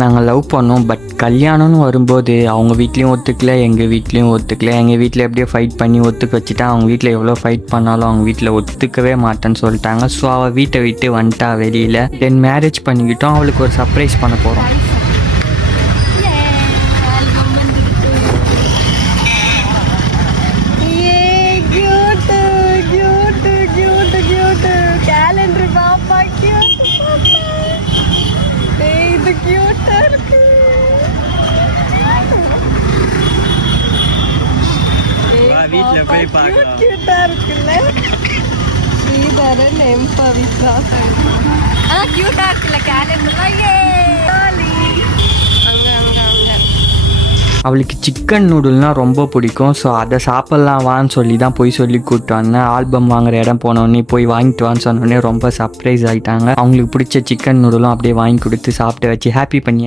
நாங்கள் லவ் பண்ணோம். பட் கல்யாணம்னு வரும்போது அவங்க வீட்லேயும் ஒத்துக்கல, எங்கள் வீட்லேயும் ஒத்துக்கல. எங்கள் வீட்டில் எப்படியோ ஃபைட் பண்ணி ஒத்துக்க வச்சுட்டா, அவங்க வீட்டில் எவ்வளோ ஃபைட் பண்ணாலும் அவங்க வீட்டில் ஒத்துக்கவே மாட்டேன்னு சொல்லிட்டாங்க. ஸோ அவள் வீட்டை விட்டு வந்துட்டா வெளியில். தென் மேரேஜ் பண்ணிக்கிட்டோம். அவளுக்கு ஒரு சர்ப்ரைஸ் பண்ண போகிறோம். வீட்டில் போய் பார்க்கலாம். கியூட்டா இருக்குல்ல ஸ்ரீதரன் எம்பவித்ரா. கியூட்டா இருக்குல்ல கேலண்டர்லாம். அவளுக்கு சிக்கன் நூடுல்னால் ரொம்ப பிடிக்கும். ஸோ அதை சாப்பிட்லாம் வான்னு சொல்லி தான் போய் சொல்லி கூப்பிட்டு வந்தேன். ஆல்பம் வாங்குற இடம் போனோடனே போய் வாங்கிட்டு வான்னு சொன்னோடனே ரொம்ப சர்ப்ரைஸ் ஆகிட்டாங்க. அவங்களுக்கு பிடிச்ச சிக்கன் நூடுலும் அப்படியே வாங்கி கொடுத்து சாப்பிட்டு வச்சு ஹாப்பி பண்ணி